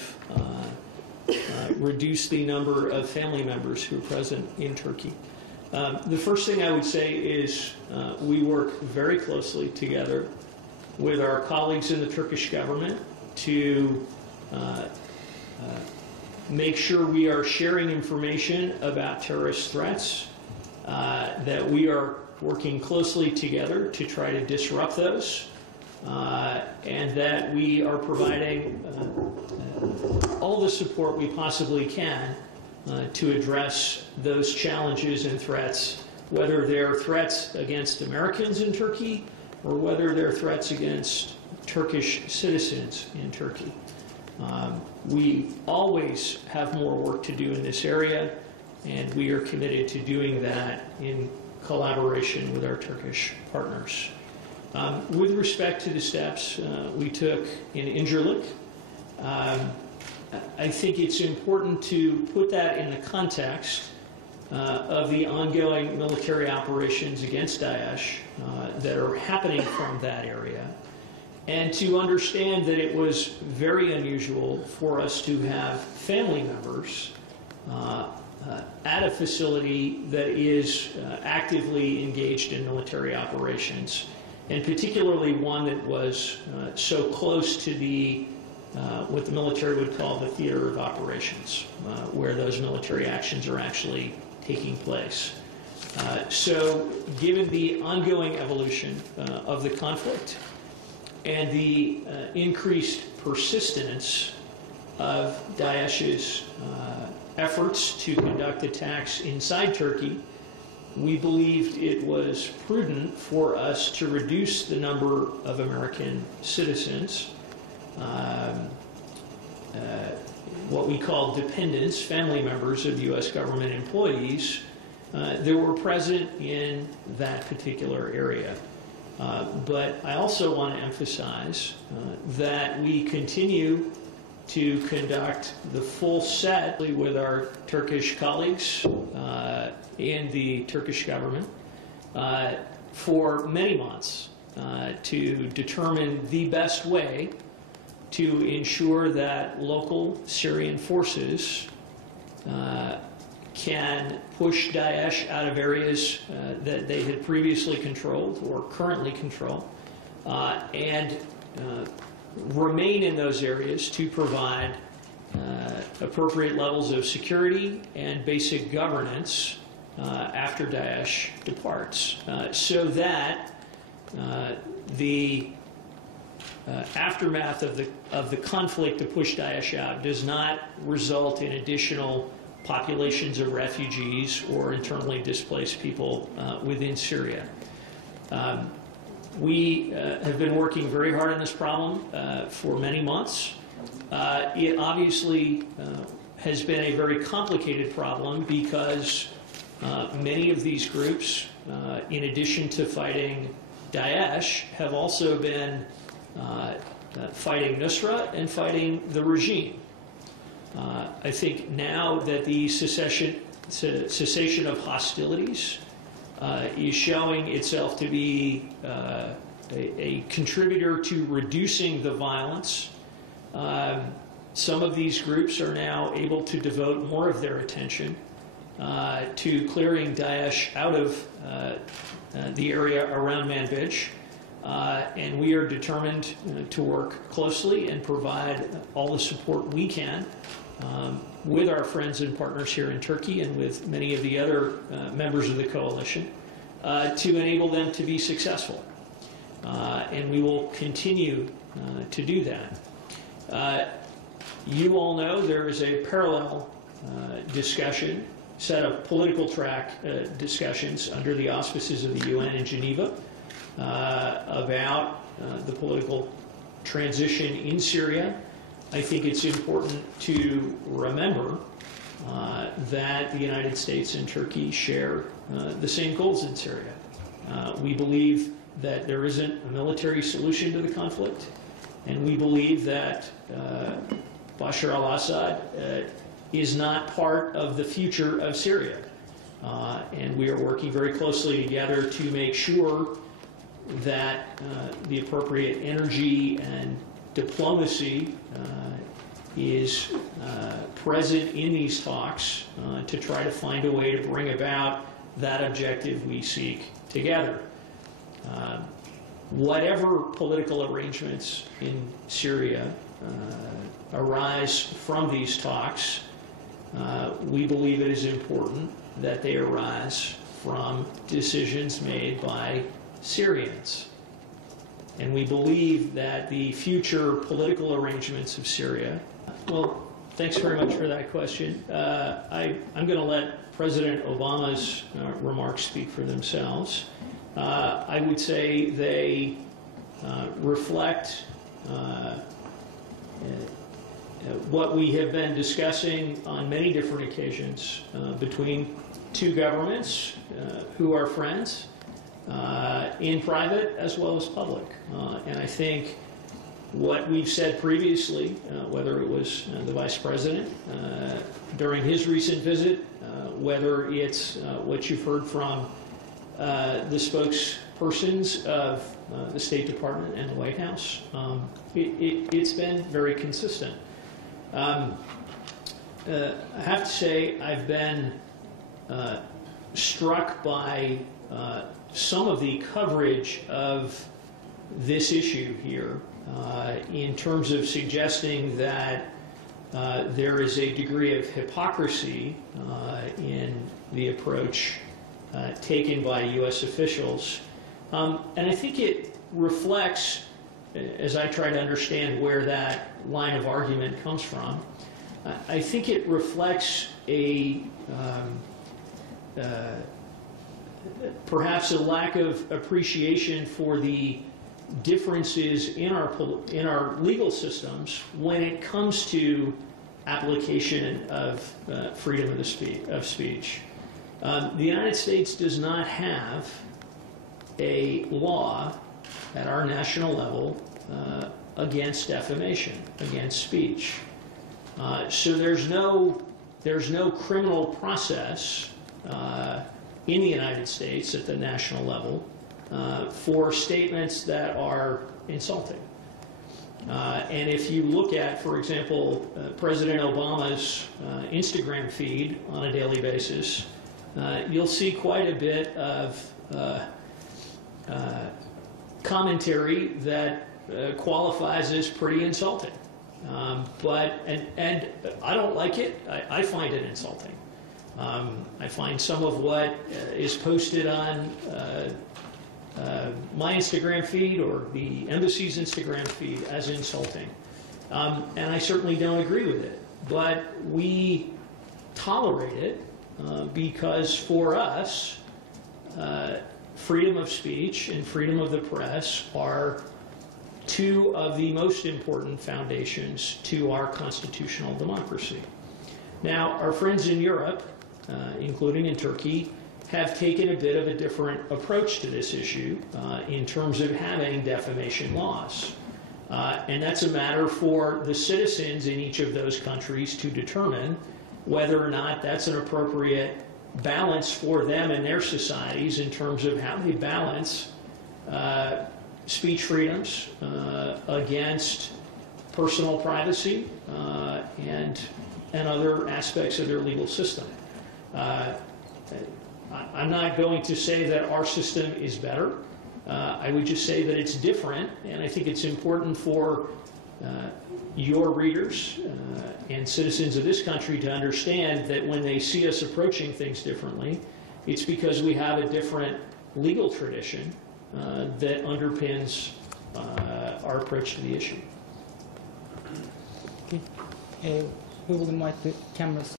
believe, reduce the number of family members who are present in Turkey. The first thing I would say is we work very closely together with our colleagues in the Turkish government to make sure we are sharing information about terrorist threats, that we are working closely together to try to disrupt those, and that we are providing all the support we possibly can to address those challenges and threats, whether they're threats against Americans in Turkey or whether they're threats against Turkish citizens in Turkey. We always have more work to do in this area, and we are committed to doing that in collaboration with our Turkish partners. With respect to the steps we took in Incirlik, I think it's important to put that in the context of the ongoing military operations against Daesh that are happening from that area, and to understand that it was very unusual for us to have family members at a facility that is actively engaged in military operations, and particularly one that was so close to the what the military would call the theater of operations, where those military actions are actually taking place. So given the ongoing evolution of the conflict and the increased persistence of Daesh's efforts to conduct attacks inside Turkey, we believed it was prudent for us to reduce the number of American citizens, what we call dependents, family members of U.S. government employees, that were present in that particular area. But I also want to emphasize that we continue to conduct the full set with our Turkish colleagues and the Turkish government for many months to determine the best way to ensure that local Syrian forces can push Daesh out of areas that they had previously controlled or currently control, and remain in those areas to provide appropriate levels of security and basic governance after Daesh departs, so that the aftermath of the conflict to push Daesh out does not result in additional populations of refugees or internally displaced people within Syria. We have been working very hard on this problem for many months. It obviously has been a very complicated problem because many of these groups, in addition to fighting Daesh, have also been fighting Nusra and fighting the regime. I think now that the cessation of hostilities is showing itself to be a contributor to reducing the violence, some of these groups are now able to devote more of their attention to clearing Daesh out of the area around Manbij. And we are determined to work closely and provide all the support we can with our friends and partners here in Turkey and with many of the other members of the coalition to enable them to be successful. And we will continue to do that. You all know there is a parallel discussion, set of political track discussions under the auspices of the UN in Geneva about the political transition in Syria. I think it's important to remember that the United States and Turkey share the same goals in Syria. We believe that there isn't a military solution to the conflict, and we believe that Bashar al-Assad is not part of the future of Syria. And we are working very closely together to make sure that the appropriate energy and diplomacy is present in these talks to try to find a way to bring about that objective we seek together. Whatever political arrangements in Syria arise from these talks, we believe it is important that they arise from decisions made by Syrians. And we believe that the future political arrangements of Syria, well, thanks very much for that question. I'm going to let President Obama's remarks speak for themselves. I would say they reflect what we have been discussing on many different occasions between two governments who are friends in private as well as public. And I think what we've said previously, whether it was the Vice President during his recent visit, whether it's what you've heard from the spokespersons of the State Department and the White House, it's been very consistent. I have to say I've been struck by some of the coverage of this issue here in terms of suggesting that there is a degree of hypocrisy in the approach taken by U.S. officials. And I think it reflects, as I try to understand where that line of argument comes from, I think it reflects a perhaps a lack of appreciation for the differences in our legal systems when it comes to application of freedom of speech. The United States does not have a law at our national level against defamation, against speech. So there's no criminal process in the United States at the national level for statements that are insulting. And if you look at, for example, President Obama's Instagram feed on a daily basis, you'll see quite a bit of commentary that qualifies as pretty insulting. And I don't like it. I find it insulting. I find some of what is posted on my Instagram feed or the embassy's Instagram feed as insulting. And I certainly don't agree with it. But we tolerate it because for us, freedom of speech and freedom of the press are two of the most important foundations to our constitutional democracy. Now, our friends in Europe, including in Turkey, have taken a bit of a different approach to this issue in terms of having defamation laws. And that's a matter for the citizens in each of those countries to determine whether or not that's an appropriate balance for them and their societies in terms of how they balance speech freedoms against personal privacy and other aspects of their legal system. I'm not going to say that our system is better. I would just say that it's different, and I think it's important for your readers and citizens of this country to understand that when they see us approaching things differently, it's because we have a different legal tradition that underpins our approach to the issue. Okay. We will invite the cameras.